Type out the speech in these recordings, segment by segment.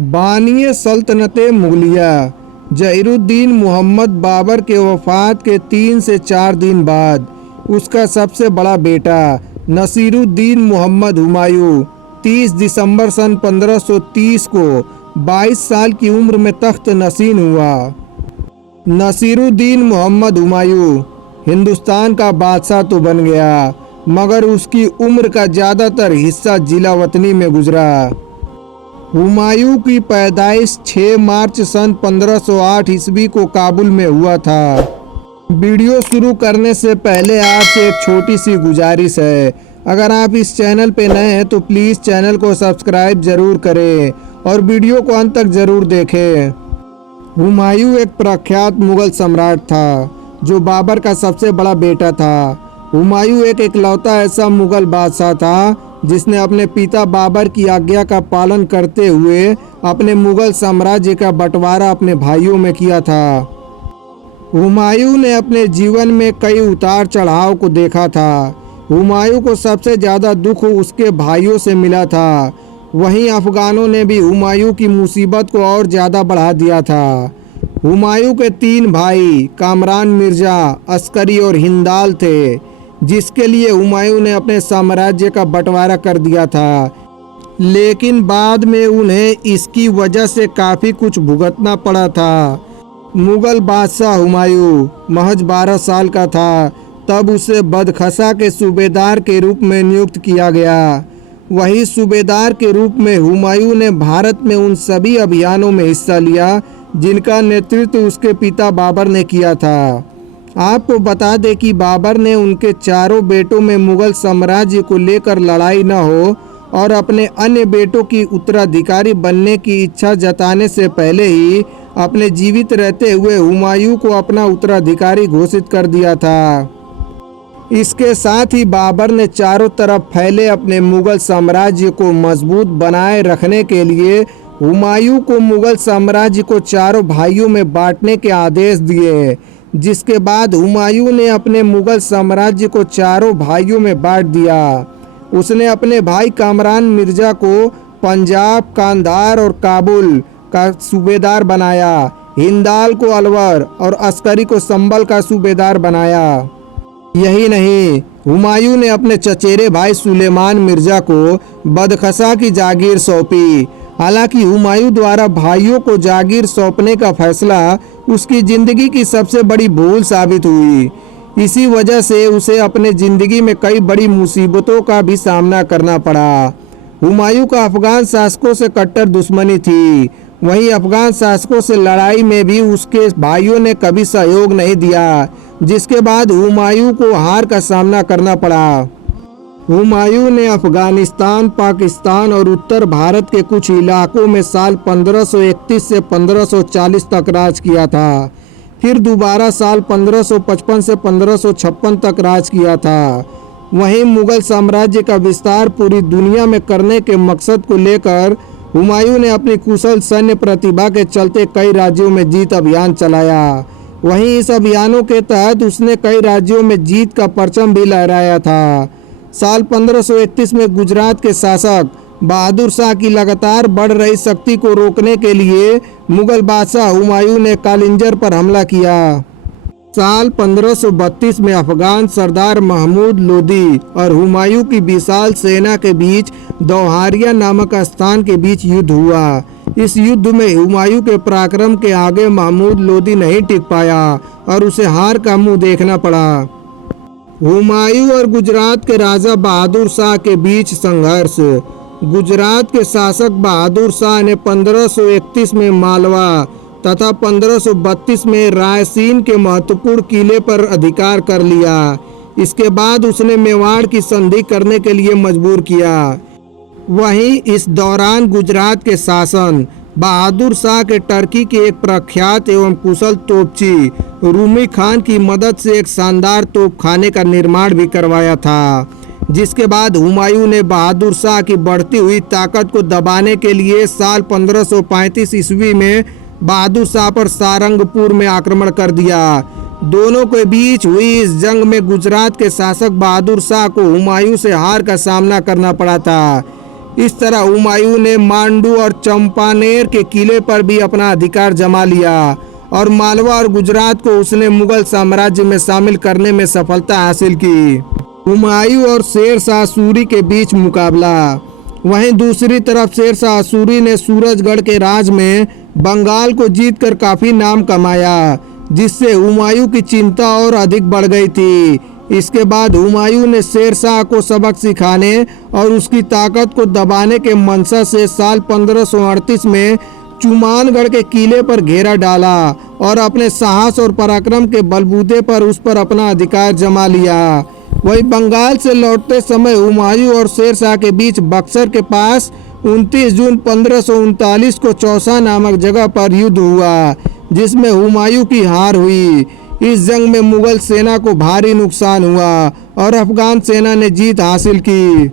बानिए सल्तनते मुगलिया जहीरुद्दीन मोहम्मद बाबर के वफ़ात के 3 से 4 दिन बाद उसका सबसे बड़ा बेटा नसीरुद्दीन मोहम्मद हुमायूं 30 दिसंबर सन 1530 को 22 साल की उम्र में तख्त नशीन हुआ। नसीरुद्दीन मोहम्मद हुमायूं हिंदुस्तान का बादशाह तो बन गया, मगर उसकी उम्र का ज़्यादातर हिस्सा जिला वतनी में गुजरा। हुमायूं की पैदाइश 6 मार्च सन 1508 ईस्वी को काबुल में हुआ था। वीडियो शुरू करने से पहले आपसे एक छोटी सी गुजारिश है, अगर आप इस चैनल पे नए हैं तो प्लीज़ चैनल को सब्सक्राइब ज़रूर करें और वीडियो को अंत तक ज़रूर देखें। हुमायूं एक प्रख्यात मुग़ल सम्राट था जो बाबर का सबसे बड़ा बेटा था। हुमायूं एक इकलौता ऐसा मुग़ल बादशाह था जिसने अपने पिता बाबर की आज्ञा का पालन करते हुए अपने मुग़ल साम्राज्य का बंटवारा अपने भाइयों में किया था। हुमायूं ने अपने जीवन में कई उतार चढ़ाव को देखा था। हुमायूं को सबसे ज़्यादा दुख उसके भाइयों से मिला था। वहीं अफ़गानों ने भी हुमायूं की मुसीबत को और ज़्यादा बढ़ा दिया था। हुमायूं के 3 भाई कामरान मिर्ज़ा, अस्करी और हिंदाल थे, जिसके लिए हुमायूं ने अपने साम्राज्य का बंटवारा कर दिया था, लेकिन बाद में उन्हें इसकी वजह से काफ़ी कुछ भुगतना पड़ा था। मुग़ल बादशाह हुमायूं महज 12 साल का था तब उसे बदखसा के सूबेदार के रूप में नियुक्त किया गया। वही सूबेदार के रूप में हुमायूं ने भारत में उन सभी अभियानों में हिस्सा लिया जिनका नेतृत्व उसके पिता बाबर ने किया था। आपको बता दें कि बाबर ने उनके चारों बेटों में मुग़ल साम्राज्य को लेकर लड़ाई न हो और अपने अन्य बेटों की उत्तराधिकारी बनने की इच्छा जताने से पहले ही अपने जीवित रहते हुए हुमायूं को अपना उत्तराधिकारी घोषित कर दिया था। इसके साथ ही बाबर ने चारों तरफ फैले अपने मुग़ल साम्राज्य को मजबूत बनाए रखने के लिए हुमायूं को मुग़ल साम्राज्य को चारों भाइयों में बांटने के आदेश दिए, जिसके बाद हुमायूं ने अपने मुग़ल साम्राज्य को चारों भाइयों में बांट दिया। उसने अपने भाई कामरान मिर्ज़ा को पंजाब, कांधार और काबुल का सूबेदार बनाया, हिंदाल को अलवर और अस्करी को संभल का सूबेदार बनाया। यही नहीं, हुमायूं ने अपने चचेरे भाई सुलेमान मिर्ज़ा को बदखसा की जागीर सौंपी। हालांकि हुमायूं द्वारा भाइयों को जागीर सौंपने का फैसला उसकी ज़िंदगी की सबसे बड़ी भूल साबित हुई। इसी वजह से उसे अपने ज़िंदगी में कई बड़ी मुसीबतों का भी सामना करना पड़ा। हुमायूं का अफ़गान शासकों से कट्टर दुश्मनी थी। वहीं अफ़गान शासकों से लड़ाई में भी उसके भाइयों ने कभी सहयोग नहीं दिया, जिसके बाद हुमायूं को हार का सामना करना पड़ा। हुमायूं ने अफ़गानिस्तान, पाकिस्तान और उत्तर भारत के कुछ इलाकों में साल 1531 से 1540 तक राज किया था। फिर दोबारा साल 1555 से 1556 तक राज किया था। वहीं मुग़ल साम्राज्य का विस्तार पूरी दुनिया में करने के मकसद को लेकर हुमायूं ने अपनी कुशल सैन्य प्रतिभा के चलते कई राज्यों में जीत अभियान चलाया। वहीं इस अभियानों के तहत उसने कई राज्यों में जीत का परचम भी लहराया था। साल 1531 में गुजरात के शासक बहादुर शाह की लगातार बढ़ रही शक्ति को रोकने के लिए मुग़ल बादशाह हुमायूं ने कालिंजर पर हमला किया। साल 1532 में अफ़गान सरदार महमूद लोदी और हुमायूं की विशाल सेना के बीच दोहारिया नामक स्थान के बीच युद्ध हुआ। इस युद्ध में हुमायूं के पराक्रम के आगे महमूद लोदी नहीं टिक पाया और उसे हार का मुंह देखना पड़ा। हुमायूं और गुजरात के राजा बहादुर शाह के बीच संघर्ष। गुजरात के शासक बहादुर शाह ने 1531 में मालवा तथा 1532 में रायसीन के महत्वपूर्ण किले पर अधिकार कर लिया। इसके बाद उसने मेवाड़ की संधि करने के लिए मजबूर किया। वहीं इस दौरान गुजरात के शासन बहादुर शाह के टर्की के एक प्रख्यात एवं कुशल तोपची रूमी खान की मदद से एक शानदार तोपखाने का निर्माण भी करवाया था, जिसके बाद हुमायूं ने बहादुर शाह की बढ़ती हुई ताकत को दबाने के लिए साल 1535 ईस्वी में बहादुर शाह पर सारंगपुर में आक्रमण कर दिया। दोनों के बीच हुई इस जंग में गुजरात के शासक बहादुर शाह को हुमायूं से हार का सामना करना पड़ा था। इस तरह हुमायूं ने मांडू और चंपानेर के किले पर भी अपना अधिकार जमा लिया और मालवा और गुजरात को उसने मुगल साम्राज्य में शामिल करने में सफलता हासिल की। हुमायूं और शेर शाह सूरी के बीच मुकाबला। वहीं दूसरी तरफ शेर शाह सूरी ने सूरजगढ़ के राज में बंगाल को जीतकर काफी नाम कमाया, जिससे हुमायूं की चिंता और अधिक बढ़ गई थी। इसके बाद हुमायूं ने शेर शाह को सबक सिखाने और उसकी ताकत को दबाने के मंशा से साल 1538 में चुमानगढ़ के किले पर घेरा डाला और अपने साहस और पराक्रम के बलबूते पर उस पर अपना अधिकार जमा लिया। वही बंगाल से लौटते समय हुमायूं और शेर शाह के बीच बक्सर के पास 29 जून 1539 को चौसा नामक जगह पर युद्ध हुआ, जिसमें हुमायूं की हार हुई। इस जंग में मुगल सेना को भारी नुकसान हुआ और अफगान सेना ने जीत हासिल की।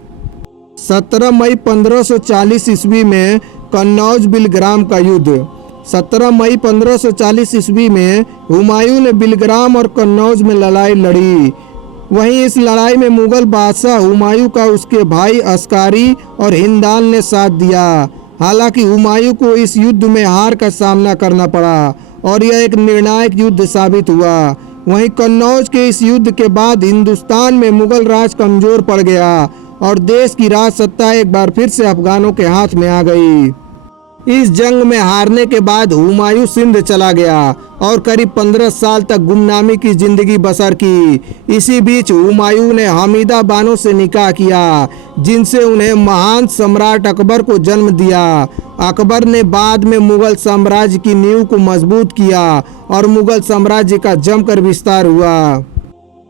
17 मई 1540 ईस्वी में कन्नौज बिलग्राम का युद्ध। 17 मई 1540 ईस्वी में हुमायूं ने बिलग्राम और कन्नौज में लड़ाई लड़ी। वहीं इस लड़ाई में मुगल बादशाह हुमायूं का उसके भाई अस्कारी और हिंदाल ने साथ दिया। हालांकि हुमायूं को इस युद्ध में हार का सामना करना पड़ा और यह एक निर्णायक युद्ध साबित हुआ। वहीं कन्नौज के इस युद्ध के बाद हिंदुस्तान में मुगल राज कमजोर पड़ गया और देश की राज सत्ता एक बार फिर से अफगानों के हाथ में आ गई। इस जंग में हारने के बाद हुमायूं सिंध चला गया और करीब 15 साल तक गुमनामी की जिंदगी बसर की। इसी बीच हुमायूं ने हमीदा बानो से निकाह किया, जिनसे उन्हें महान सम्राट अकबर को जन्म दिया। अकबर ने बाद में मुगल साम्राज्य की नींव को मजबूत किया और मुगल साम्राज्य का जमकर विस्तार हुआ।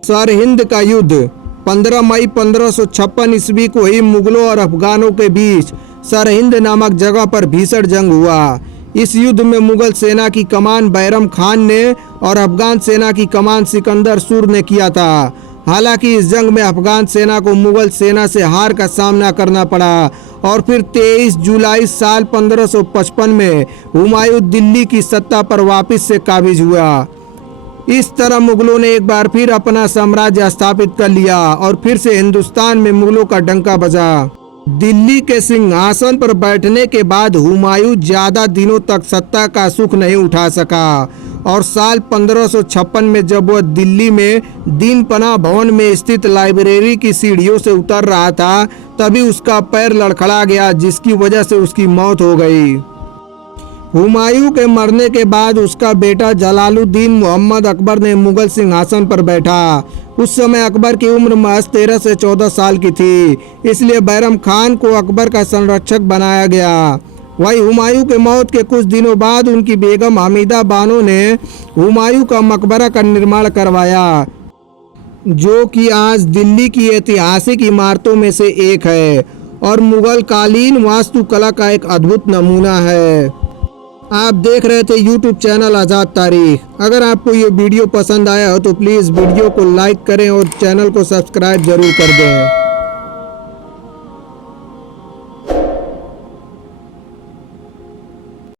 सरहिंद का युद्ध। 15 मई 1556 ईस्वी को ही मुगलों और अफगानों के बीच सरहिंद नामक जगह पर भीषण जंग हुआ। इस युद्ध में मुगल सेना की कमान बैरम खान ने और अफगान सेना की कमान सिकंदर सुर ने किया था। हालांकि इस जंग में अफगान सेना को मुगल सेना से हार का सामना करना पड़ा और फिर 23 जुलाई साल 1555 में हुमायूं दिल्ली की सत्ता पर वापस से काबिज हुआ। इस तरह मुगलों ने एक बार फिर अपना साम्राज्य स्थापित कर लिया और फिर से हिंदुस्तान में मुगलों का डंका बजा। दिल्ली के सिंहासन पर बैठने के बाद हुमायूं ज्यादा दिनों तक सत्ता का सुख नहीं उठा सका और साल 1556 में जब वह दिल्ली में दीनपनाह भवन में स्थित लाइब्रेरी की सीढ़ियों से उतर रहा था, तभी उसका पैर लड़खड़ा गया, जिसकी वजह से उसकी मौत हो गई। हुमायूं के मरने के बाद उसका बेटा जलालुद्दीन मोहम्मद अकबर ने मुगल सिंहासन पर बैठा। उस समय अकबर की उम्र महज 13 से 14 साल की थी, इसलिए बैरम खान को अकबर का संरक्षक बनाया गया। वही हुमायूं के मौत के कुछ दिनों बाद उनकी बेगम हमीदा बानो ने हुमायूं का मकबरा का निर्माण करवाया, जो कि आज दिल्ली की ऐतिहासिक इमारतों में से एक है और मुगल कालीन वास्तुकला का एक अद्भुत नमूना है। आप देख रहे थे YouTube चैनल आज़ाद तारीख। अगर आपको ये वीडियो पसंद आया हो तो प्लीज़ वीडियो को लाइक करें और चैनल को सब्सक्राइब जरूर कर दें।